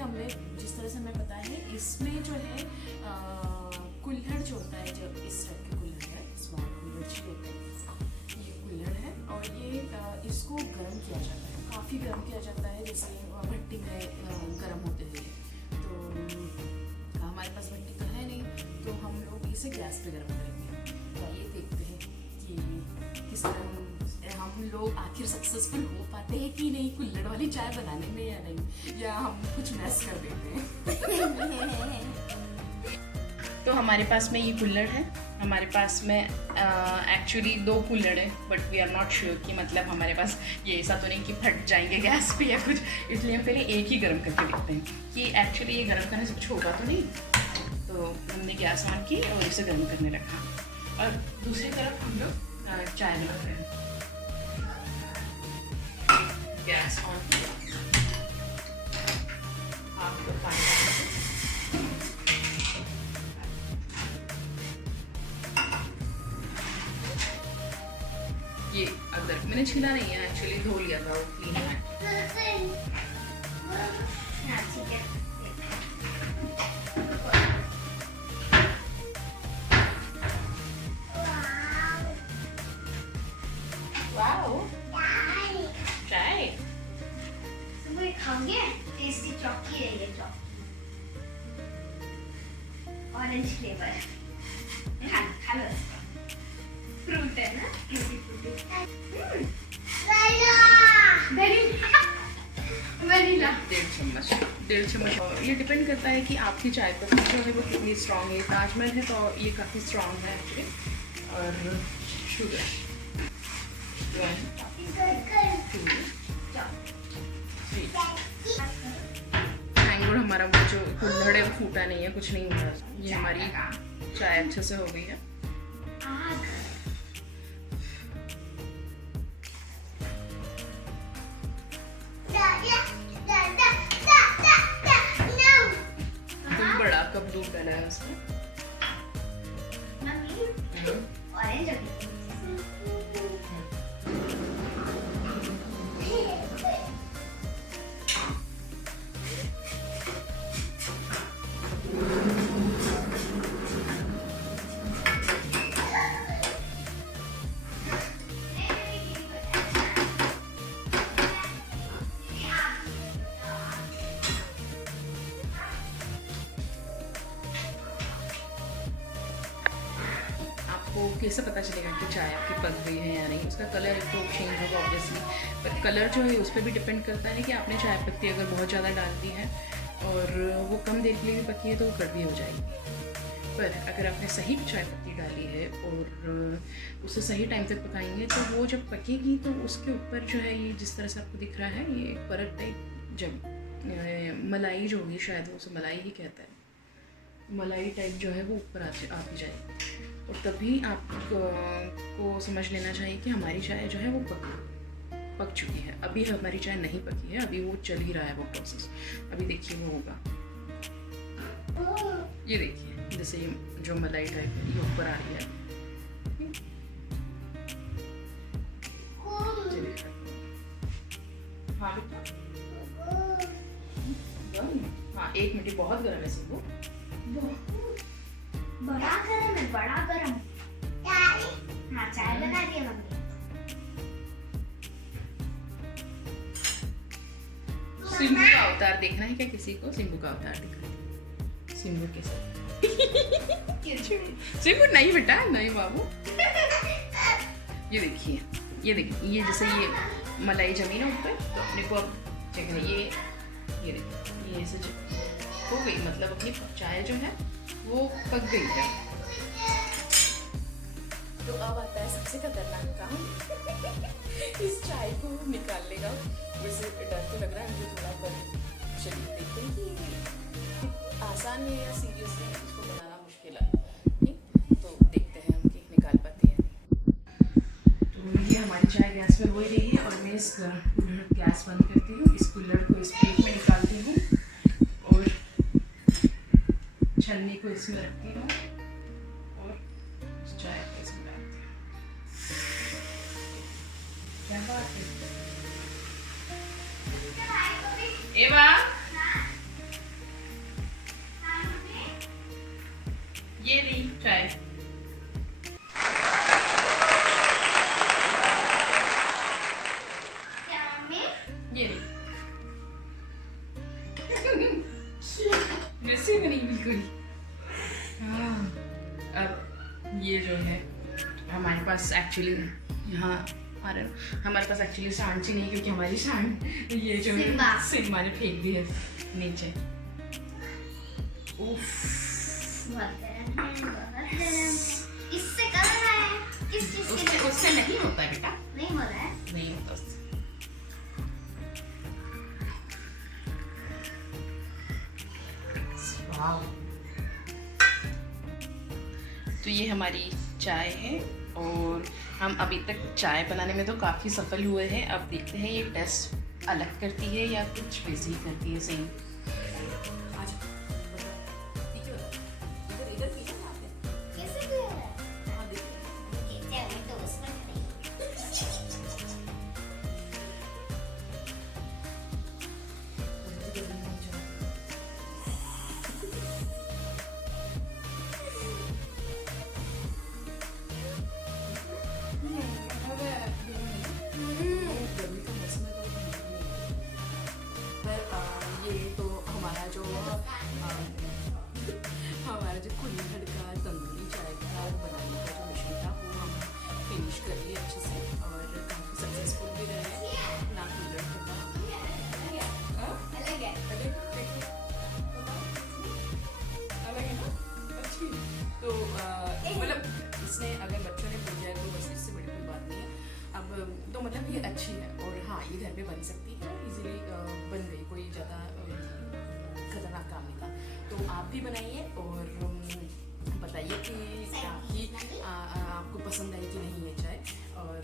हमने जिस तरह से हमें पता है इसमें जो है कुल्हड़ जो होता है, जब इस टाइप के कुल्हड़ है, स्मॉल कुल्हड़ जो होते हैं, ये कुल्हड़ है और ये इसको गर्म किया जाता है, काफ़ी गर्म किया जाता है, जैसे भट्टी में गर्म होते हुए। तो हमारे पास भट्टी तो है नहीं, तो हम लोग इसे गैस पे गर्म करेंगे। तो आइए देखते हैं कि किस तरह हम लोग आखिर सक्सेसफुल हो पाते हैं कि नहीं कुल्हड़ वाली चाय बनाने में, या नहीं, या हम कुछ मैस कर देते हैं। तो हमारे पास में ये कुल्हड़ है, हमारे पास में एक्चुअली 2 कुल्हड़ है, but we are not sure कि मतलब हमारे पास ये ऐसा तो नहीं कि फट जाएंगे गैस पे या कुछ, इसलिए हम पहले एक ही गर्म करके देखते हैं कि एक्चुअली ये गर्म करने से कुछ होगा तो नहीं। तो हमने गैस ऑन की और इसे गर्म करने रखा, और दूसरी तरफ हम लोग चाय बना रहे हैं। गैस ऑन किया, आपको पानी ये अदरक मैंने छीला नहीं है, एक्चुअली धो लिया था, वो क्लीन है। चाय सुबह खाओगे? टेस्टी चॉकी है ये, चॉक ऑरेंज फ्लेवर खा लो, फ्रूट है ना, किसी फ्रूट वनीला 1.5 चम्मच। और ये डिपेंड करता है कि आपकी चाय पत्ती जो है वो कितनी स्ट्रॉन्ग है। ताजमहल है तो ये काफ़ी स्ट्रॉन्ग है एक्चुअली। और शुगर मैंगो हमारा वो जो कुल्हड़ है वो फूटा नहीं है, कुछ नहीं हुआ। ये हमारी चाय अच्छे से हो गई है। तुम बड़ा कप दूध डाला है उसमें। ऑरेंज कैसे पता चलेगा कि चाय आपकी पक गई है या नहीं? उसका कलर तो चेंज होगा ऑब्वियसली, पर कलर जो है उस पर भी डिपेंड करता है कि आपने चाय पत्ती अगर बहुत ज़्यादा डाल दी है और वो कम देर के लिए भी पकी है तो वो कड़वी हो जाएगी। पर अगर आपने सही चाय पत्ती डाली है और उसे सही टाइम तक पकाएंगे तो वो जब पकेगी तो उसके ऊपर जो है ये जिस तरह से आपको दिख रहा है, ये परत टाइप जब मलाई जो होगी, शायद वो उसे मलाई ही कहता है, मलाई टाइप जो है वो ऊपर आती जाएगी। और तभी आपको समझ लेना चाहिए कि हमारी चाय जो है वो पक चुकी है। अभी हमारी चाय नहीं पकी है, अभी वो चल ही रहा है वो प्रोसेस। अभी देखिए वो होगा, ये देखिए जैसे ये जो मलाई टाइप है ये ऊपर आ रही है। हाँ बेटा, हाँ 1 मिनट, बहुत गर्म है सब वो, बड़ा गरम है, बड़ा गरम। हाँ चाय बना दी है मम्मी। सिंबू का अवतार देखना है क्या किसी को? सिंबू का अवतार दिखा, सिंबू के साथ। सिंबू नहीं बेटा, नहीं बाबू। ये देखिए, ये देखिए, ये जैसे ये मलाई जमी ना ऊपर, तो अपने को अब चेक है, ये देखिए, ये ऐसे हो गई, मतलब अपनी चाय जो है वो पक गई है। तो अब आता है सबसे खतरनाक काम, इस चाय को निकालने का। वैसे डर तो लग रहा है मुझे थोड़ा, पर चलिए देखते हैं कि आसान है या सीरियसली इसको बनाना मुश्किल है। ठीक, तो देखते हैं हम कि निकाल पाते हैं। तो ये हमारी चाय गैस पे हो ही रही है और मैं इस गैस बंद करती हूँ, इस कुल्हड़ को इस प्लेट में निकालती हूँ और छन्नी को इसमें रखती हूँ और चाय को इसमें डालती हूँ। क्या बात है एवा, एक्चुअली यहाँ आ रहे हो, हमारे पास एक्चुअली सांड सी नहीं, क्योंकि हमारी सांड ये जो है सिम्बा ने फेंक दी है नीचे। उफ, बहुत गरम है, बहुत गरम। इससे कर रहा है, किस चीज से? उससे नहीं होता है बेटा, नहीं हो रहा है। नहीं होता उससे। वाव। तो ये हमारी चाय है और हम अभी तक चाय बनाने में तो काफ़ी सफल हुए हैं। अब देखते हैं ये टेस्ट अलग करती है या कुछ वैसे ही करती है सेम। कैसे भी हो रहा है? देखते हैं, तो उसमें नहीं। हमारा जो कुल्हड़ का तंदूरी चाय का बनाने का जो मिशन था वो हम फिनिश कर लिए अच्छे से और काफ़ी सक्सेसफुल भी रहे। ना कुल्हड़ होता अलग है। अलग है ना, अच्छी। तो मतलब इसने अगर बच्चों ने पी जाए तो बस इससे बड़ी कोई बात नहीं है। अब तो मतलब ये अच्छी है और हाँ ये घर पे बन सकती है, इजीली बन गई, कोई ज़्यादा खतरनाक काम नहीं था। तो आप भी बनाइए और बताइए कि आपको पसंद आई कि नहीं ये चाय। और